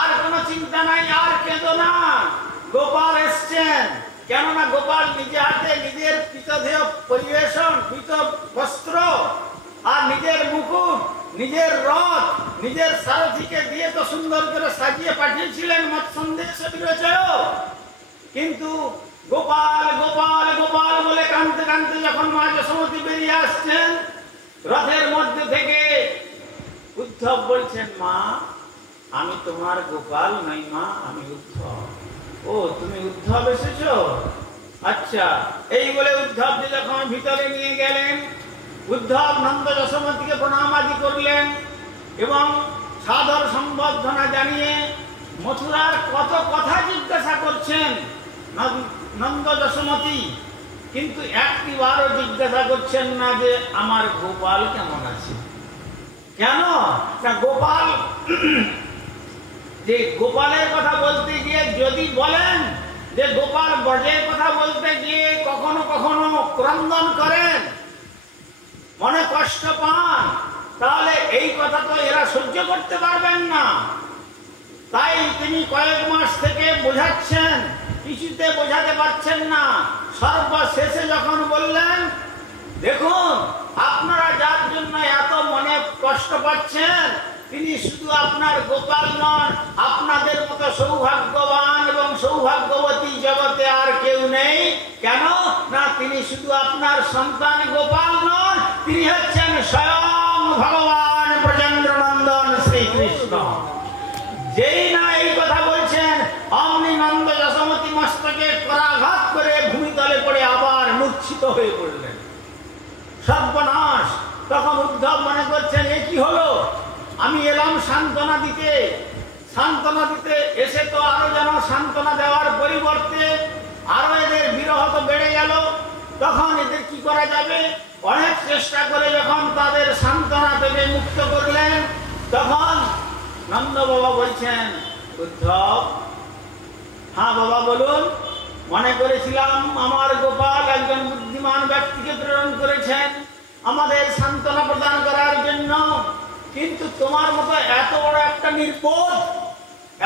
আর কোনো চিন্তা নাই, আর কেঁদো না, গোপাল এসছেন। কেননা গোপাল নিজে হাতে নিজের পিতদেহ পরিবেশন, পিত বস্ত্র নিজের রথ নিজের সারথীকে দিয়ে তো সুন্দর করে সাজিয়ে পাঠিয়েছিলেন মৎসন্দেশে বিরোচয়, কিন্তু গোপাল গোপাল গোপাল বলে কাঁদতে কাঁদতে যখন মা যশোমতী বেরিয়ে আসছেন রথের মধ্যে থেকে, উদ্ধব বলছেন, মা আমি তোমার গোপাল নই মা, আমি উদ্ধব। ও তুমি উদ্ধব এসেছো, আচ্ছা। এই বলে উদ্ধবকে যখন ভিতরে নিয়ে গেলেন, উদ্ধব নন্দ যশোমতীকে প্রণাম আদি করলেন এবং সাদর সম্বর্ধনা জানিয়ে মথুরার কত কথা জিজ্ঞাসা করছেন নন্দ যশোমতী, কিন্তু একটিবারও জিজ্ঞাসা করছেন না যে আমার গোপাল কেমন আছে। কেন না, গোপাল যে গোপালের কথা বলতে গিয়ে যদি বলেন যে গোপাল ব্রজের কথা বলতে গিয়ে কখনো কখনো ক্রন্দন করেন, মনে কষ্ট পান, তাহলে এই কথা তো এরা সহ্য করতে পারবেন না। তাই তিনি কয়েক মাস থেকে বোঝাচ্ছেন, কিছুতে বোঝাতে পারছেন না। সর্বশেষে যখন বললেন, দেখুন আপনারা যার জন্য এত মনে কষ্ট পাচ্ছেন তিনি শুধু আপনার গোপাল নন, আপনাদের মতো সৌভাগ্যবান এবং সৌভাগ্যবতী জগতে আর কেউ নেই। কেন না, তিনি শুধু আপনার সন্তান গোপাল নন, তিনি হচ্ছেন স্বয়ং ভগবান ব্রজেন্দ্রনন্দন শ্রীকৃষ্ণ। যেই না এই কথা বলছেন, অমনি নন্দ যশোমতী মস্তকে করাঘাত করে ভূমিতলে পড়ে আবার মূর্ছিত হয়ে পড়লেন। সর্বনাশ! তখন উদ্ধব মনে করছেন, এ কি হলো? আমি এলাম সান্ত্বনা দিতে, সান্ত্বনা দিতে এসে তো আরো যেন সান্ত্বনা দেওয়ার পরিবর্তে আরো এদের বিরহ তো বেড়ে গেল। তখন এদের কি করা যাবে? অনেক চেষ্টা করে যখন তাদের সান্ত্বনা থেকে মুক্ত করলেন, তখন নন্দ বাবা বলছেন, উদ্ধব, হ্যাঁ বাবা বলুন। মনে করেছিলাম আমার গোপাল একজন বুদ্ধিমান ব্যক্তিকে প্রেরণ করেছেন আমাদের সান্ত্বনা প্রদান করার জন্য, কিন্তু তোমার মতো এত বড় একটা নির্বোধ,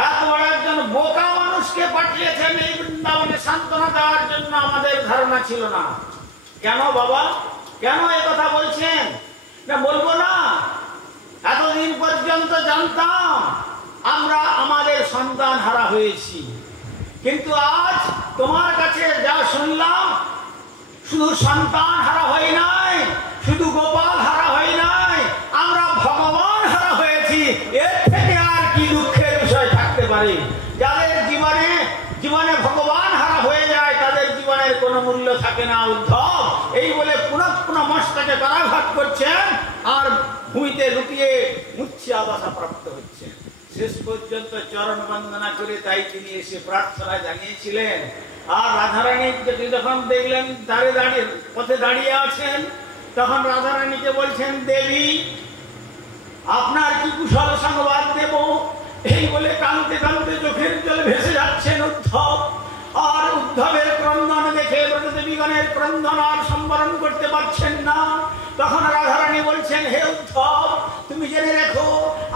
এত বড় একজন বোকা মানুষকে পাঠিয়েছেন এই বৃন্দাবনে সান্ত্বনা দেওয়ার জন্য, আমাদের ধারণা ছিল না। কেন বাবা, কেন এ কথা বলছেন? না বলবো না, এতদিন পর্যন্ত জানতাম আমরা আমাদের সন্তান হারা হয়েছি, কিন্তু আজ তোমার কাছে যা শুনলাম, শুধু সন্তান হারা হয় নাই, শুধু গোপাল হারা হয় নাই, আমরা ভগবান হারা হয়েছি। এর থেকে আর কি দুঃখের বিষয় থাকতে পারে? যাদের জীবনে ভগবান হারা হয়ে যায় তাদের জীবনের কোনো মূল্য থাকে না। উদ্ধব এই বলে পুনঃ পুনঃ মস্তকে করাঘাত করছেন আর ভূমিতে লুটিয়ে মূর্ছাবস্থা প্রাপ্ত হচ্ছেন। শেষ পর্যন্ত চরণ বন্দনা করে তাই তিনি এসে প্রার্থনা জানিয়েছিলেন। আর রাধারানী যখন দেখলেন পথে দাঁড়িয়ে আছেন, তখন রাধারানীকে বলছেন, দেবী আপনার কি কুশল সংবাদ দেব? এই বলে কাঁদতে কাঁদতে চোখের জল ভেসে যাচ্ছেন উদ্ধব। আর উদ্ধবের ক্রন্দন দেখে ব্রজদেবীগণের ক্রন্দন আর সম্বরণ করতে পারছেন না। তখন রাধারানী বলছেন, হে উদ্ধব, তুমি জেনে রেখো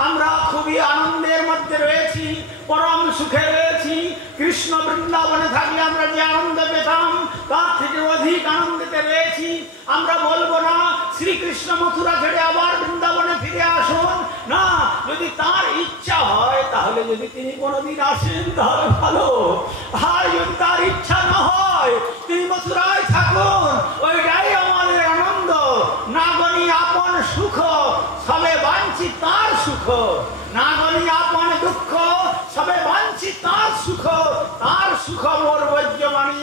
আমরা খুবই আনন্দের মধ্যে রয়েছি, পরম সুখে রয়েছি। কৃষ্ণ বৃন্দাবনে থাকলে আমরা যে আনন্দ পেতাম তার থেকে অধিক আনন্দিতে রয়েছি। আমরা বলবো না শ্রীকৃষ্ণ মথুরা ছেড়ে আবার বৃন্দাবনে ফিরে আসুন, না, যদি তার ইচ্ছা হয় তাহলে যদি তিনি কোনোদিন আসেন তাহলে ভালো, আর যদি তার ইচ্ছা না হয় তিনি মথুরায় থাকুন, ওইটাই আমাদের আনন্দ। নাগনি আপন সুখ সবে বাঞ্ছি তার সুখ, নাগনি আপন দুঃখ সবে বাঞ্ছি তার সুখ, তার সুখ মোর বৈজ্যমানি।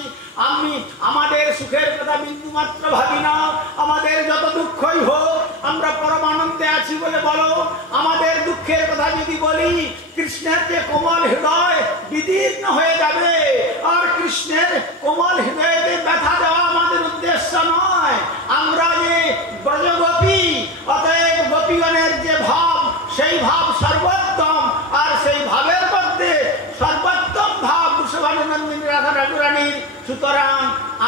আমি আমাদের সুখের কথা বিন্দু মাত্র ভাবি না, আমাদের যত দুঃখই হোক আমরা পরম আনন্দে আছি বলে বলো। আমাদের দুঃখের কথা যদি বলি, কৃষ্ণের যে কোমল হৃদয় বিদীর্ণ হয়ে যাবে, আর কৃষ্ণের কোমল হৃদয়তে ব্যথা দেওয়া আমাদের উদ্দেশ্য নয়। আমরা যে ব্রজগোপী, অতএব গোপীগণের যে ভাব, সেই ভাব সর্বোত্তম, আর সেই ভাবের মধ্যে সর্বোত্তম ভাব বৃষভানুনন্দিনী রাধা ঠাকুরানীর। সুতরাং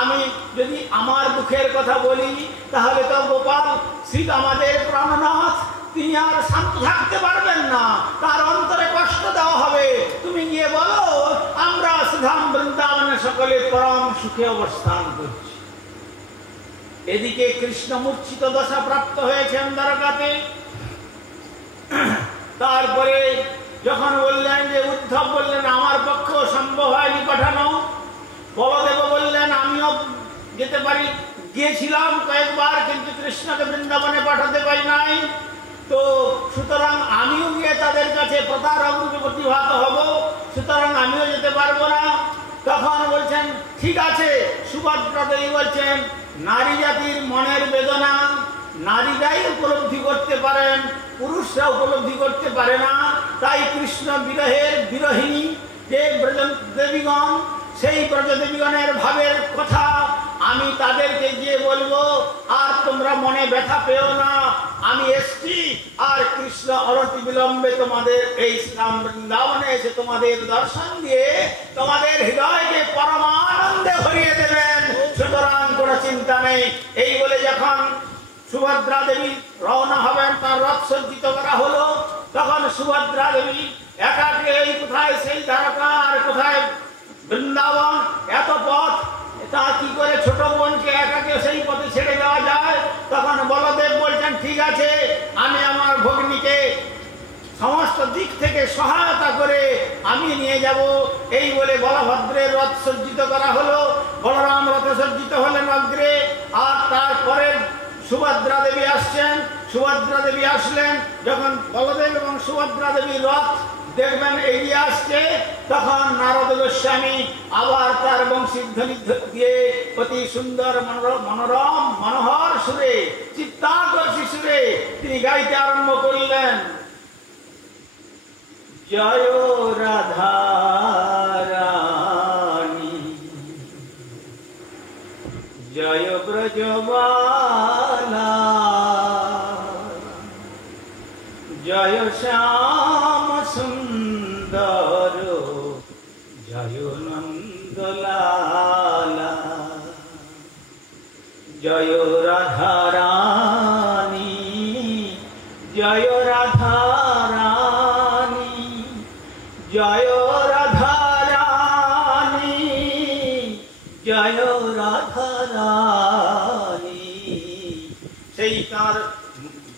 আমি যদি আমার দুঃখের কথা বলি, তাহলে তো গোপাল শ্রী আমাদের প্রাণনাথ, তিনি আর শান্ত থাকতে পারবেন না, তার অন্তরে কষ্ট দেওয়া হবে। তুমি গিয়ে বলো আমরা সুধাম বৃন্দাবনে সকলে পরম সুখে অবস্থান করছি। এদিকে কৃষ্ণ মূর্ছিত দশা প্রাপ্ত হয়েছেন দ্বারকাতে। তারপরে যখন বললেন যে উদ্ধব বললেন আমার পক্ষেও সম্ভব হয়নি পাঠানো, বলদেব বললেন আমিও যেতে পারি, গিয়েছিলাম কয়েকবার কিন্তু কৃষ্ণকে বৃন্দাবনে পাঠাতে পারি নাই, তো সুতরাং আমিও গিয়ে তাদের কাছে প্রতিভাত হব, সুতরাং আমিও যেতে পারবো না। তখন বলছেন ঠিক আছে, সুভদ্রা দেবী বলছেন নারী জাতির মনের বেদনা নারীরাই উপলব্ধি করতে পারেন, পুরুষরা উপলব্ধি করতে পারে না, তাই কৃষ্ণ বিরহের বিরহিণী যে ব্রজদেবীগণ, সেই ব্রজদেবীগণের ভাবের কথা আমি তাদেরকে গিয়ে বলবো, আর তোমরা মনে ব্যথা পেও না, আমি এসছি, আর কৃষ্ণ অনতি বিলম্বে তোমাদের এই শ্রীরাম বৃন্দাবনে এসে তোমাদের দর্শন দিয়ে তোমাদের হৃদয়কে পরমানন্দে ভরিয়ে দেবেন, সুতরাং কোনো চিন্তা নেই। এই বলে যখন সুভদ্রা দেবী রওনা হবেন, তার রথ সজ্জিত করা হলো, তখন সুভদ্রা দেবী একাকে এই কোথায় সেই দ্বারকা আর কোথায় বৃন্দাবন, এত পথ, তা কি করে ছোট বোনকে একাকে সেই পথে ছেড়ে দেওয়া যায়? তখন বলদেব বলছেন ঠিক আছে, আমি আমার ভগ্নীকে সমস্ত দিক থেকে সহায়তা করে আমি নিয়ে যাব। এই বলে বলভদ্রের রথ সজ্জিত করা হলো, বলরাম রথে সজ্জিত হলেন অগ্রে, আর তারপরে সুভদ্রা দেবী আসছেন। সুভদ্রা দেবী আসলেন, যখন বলদেব এবং সুভদ্রা দেবীর রথ দেখবেন এগিয়ে আসছে, তখন নারদ গোস্বামী আবার তার বংশীধ্বনি দিয়ে অতি সুন্দর মনোরম মনোহর সুরে, চিত্তাকর্ষী সুরে তিনি গাইতে আরম্ভ করলেন, জয় রাধা রানী, জয় ব্রজবালা, জয় শ্যাম সুন্দর, জয় নন্দলালা, জয় রাধা রানী, জয় রাধা রানী, জয় রাধা রানী, জয় রাধা রানী। সেই তার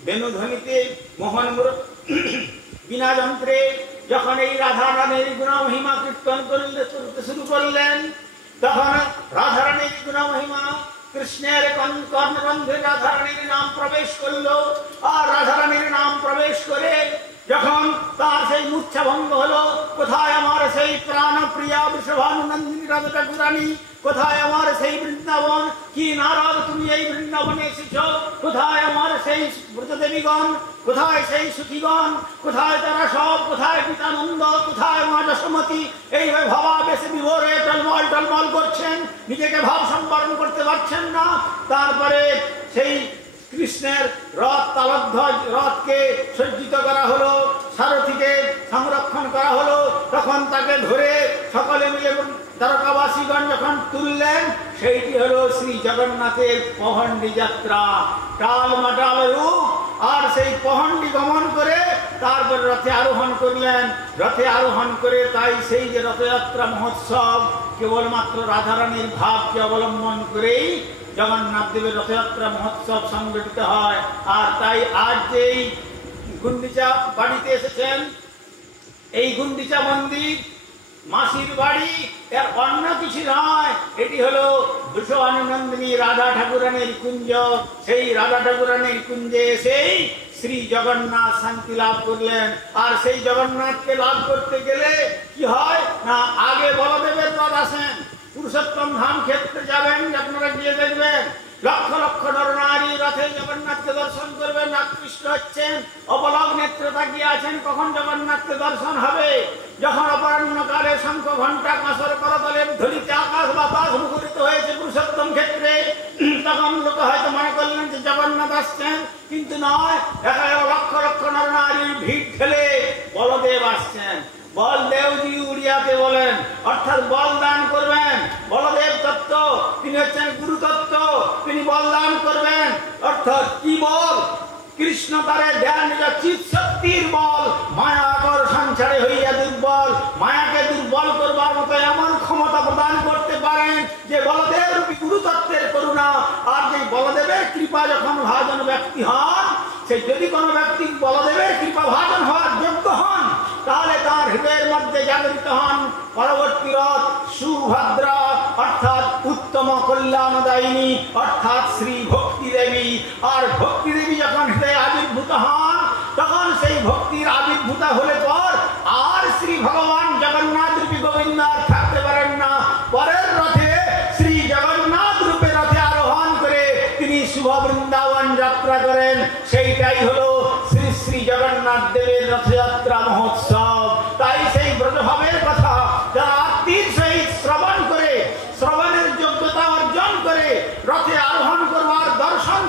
বেণুধ্বনিতে মোহন বিনা যন্ত্রে যখন এই রাধা রানীর গুণ মহিমা কীর্তন করতে শুরু করলেন, তখন রাধা রানীর গুণ মহিমা কৃষ্ণের কর্ণরন্ধ্রে রাধা রানীর নাম প্রবেশ করলো, আর রাধা রানীর নাম প্রবেশ করে যখন তার সেই মূর্ছা ভঙ্গ হলো, কোথায় আমার সেই প্রাণ প্রিয়া বৃষভানুনন্দিনী রাধা ঠাকুরানী, কোথায় আমার সেই বৃন্দাবন, কি নারদ তুমি এই বৃন্দাবনে এসেছ, কোথায় আমার সেই ব্রজদেবীগণ, কোথায় সেই সুখীগণ, কোথায় তারা সব, কোথায় পিতানন্দ, কোথায় মা যশোমতী, এইভাবে ভাবাবেশে বিভোরে টলমল টলমল করছেন, নিজেকে ভাব সম্বরণ করতে পারছেন না। তারপরে সেই কৃষ্ণের রথ তালধ্বজ রথকে সজ্জিত করা হলো, সারথীকে সংরক্ষণ করা হলো, তখন তাকে ধরে সকলে মিলে দ্বারকাবাসীগণ যখন তুললেন, সেইটি হলো শ্রী জগন্নাথের পহণ্ডি যাত্রা, টাল মাটাল রূপ, আর সেই পহণ্ডি গমন করে তারপরে রথে আরোহণ করলেন। রথে আরোহণ করে তাই সেই যে রথযাত্রা মহোৎসব কেবলমাত্র রাধারানীর ভাবকে অবলম্বন করেই জগন্নাথ দেবের রথযাত্রা মহোৎসব সংগঠিত হয়। আর তাই আজ যেই গুন্ডিচা বাড়িতে এসেছেন, এই গুন্ডিচা মন্দির মাসির বাড়ি, এর অন্য কিছু নয়, এটি হলো বৃষভানুনন্দিনী রাধা ঠাকুরানীর কুঞ্জ। সেই রাধা ঠাকুরানীর কুঞ্জে এসেই শ্রী জগন্নাথ শান্তি লাভ করলেন। আর সেই জগন্নাথকে লাভ করতে গেলে কি হয় না, আগে বলদেবের রথ আসেন, পুরুষোত্তম ধাম ক্ষেত্রে যাবেন, আপনারা গিয়ে দেখবেন লক্ষ লক্ষ নরনারী রথে জগন্নাথকে দর্শন করবেন। আকৃষ্ট হচ্ছেন, অবলক নেত্রে তাকিয়ে আছেন কখন জগন্নাথকে দর্শন হবে। যখন অপরাহ্নকালে শঙ্খ ঘণ্টা কাঁসর করতলের ধ্বনিতে আকাশ বাতাস মুখরিত হয়েছে পুরুষোত্তম ক্ষেত্রে, তখন লোক হয়তো মনে করলেন যে জগন্নাথ আসছেন, কিন্তু নয়, দেখা গেল লক্ষ লক্ষ নরনারীর ভিড় ঠেলে বলদেব আসছেন। বলদেবজি উড়িয়াতে বলেন, অর্থাৎ বল দান করবেন। বলদেব তত্ত্ব, তিনি হচ্ছেন গুরু তত্ত্ব, তিনি বল দান করবেন। অর্থাৎ কি বল? কৃষ্ণ তারে দেন চিৎ শক্তির বল, মায়া আকর্ষণ ছাড়ে হইয়া দুর্বল। মায়াকে দুর্বল করবার মতো এমন ক্ষমতা প্রদান করতে পারেন যে বলদেব রূপী গুরু তত্ত্বের করুণা। আর যে বলদেবের কৃপা যখন ভাজন ব্যক্তি হন, সে যদি কোনো ব্যক্তি বলদেবের কৃপা ভাজন হওয়ার যোগ্য হন, তাহলে তার হৃদয়ের মধ্যে জাগরিত হন পরবর্তী রথ সুভদ্রা, অর্থাৎ উত্তম কল্যাণদায়িনী, অর্থাৎ শ্রী ভক্তি দেবী। আর ভক্তি দেবী যখন হৃদয়ে আবির্ভূত হন, তখন সেই ভক্তির আবির্ভূত হলে পর আর শ্রী ভগবান জগন্নাথ রূপী গোবিন্দ আর থাকতে পারেন না। পরের রথে শ্রী জগন্নাথ রূপে রথে আরোহণ করে তিনি শুভ বৃন্দাবন যাত্রা করেন। সেইটাই হলো শ্রী শ্রী জগন্নাথ দেবের রথযাত্রা মহোৎসব। তাই সেই ব্রজভাবের কথা যারা আত্মীর সহিত শ্রবণ করে, শ্রবণের যোগ্যতা অর্জন করে, রথে আরোহণ করবার দর্শন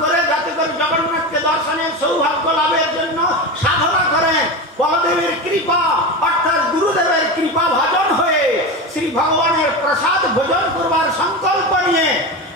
করে যাতে করে জগন্নাথকে দর্শনের সৌভাগ্য লাভের জন্য সাধনা করেন, বলদেবের কৃপা অর্থাৎ গুরুদেবের কৃপা ভাজন হয়ে শ্রী ভগবানের প্রসাদ ভোজন করবার সংকল্প নিয়ে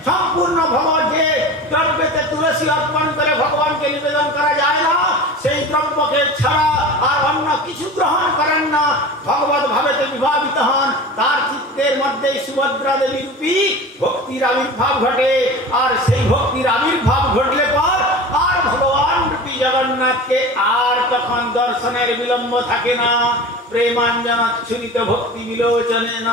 সম্পূর্ণ ভগবান যে দ্রব্যতে তুলসী অর্পণ করে ভগবানকে নিবেদন করা যায় না, সেই দ্রব্যকে ছাড়া আর অন্য কিছু গ্রহণ করেন না, ভগবত ভাবেতে বিভাবিত হন। তার চিত্তের মধ্যে সুভদ্রা দেবী রূপী ভক্তির আবির্ভাব ঘটে। আর সেই ভক্তির আবির্ভাব ঘটলে পর আর ভগবান রূপী জগন্নাথকে আর তখন দর্শনের বিলম্ব থাকে না। প্রেমাঞ্জনাচ্ছুরিত ভক্তি বিলোচনেন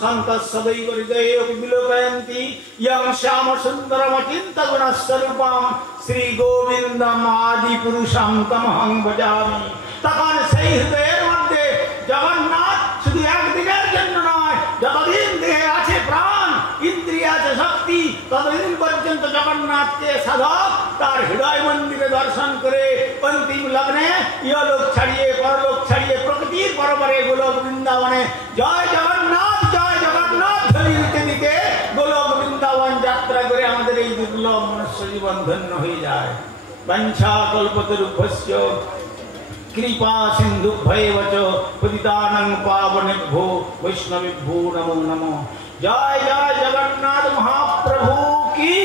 সন্তঃসদৈব হৃদয়ে বিলোকয়ন্তি ইয়ং শ্যাম সুন্দরম চিন্ত গুণস্বরূপম শ্রী গোবিন্দম আদি পুরুষম তমহং ভজামি। তখন সেই হৃদয়ের মধ্যে জগন্নাথ শুধু একদিনের জন্য নয়, যতদিন দেহে আছে প্রাণ, ইন্দ্রিয় আছে শক্তি, ততদিন পর্যন্ত জগন্নাথকে সাধক তার হৃদয় মন্দিরে দর্শন করে অন্তিম লগ্নে ইহলোক ছাড়িয়ে পরলোক ছাড়িয়ে প্রকৃতির পরপরে গোলক বৃন্দাবনে জয় জগন্নাথ ধ্বনি দিতে দিতে গোলক বৃন্দাবন যাত্রা করে আমাদের এই দুর্লভ মনুষ্য জীবন ধন্য হয়ে যায়। বাঞ্ছা কল্পতরুভ্যস্য কৃপা সিন্ধুভ্যেব চ পতিতানাং পাবনেভ্যো বৈষ্ণবেভ্যো নমো নমঃ। জয় জয় জগন্নাথ মহাপ্রভু কি।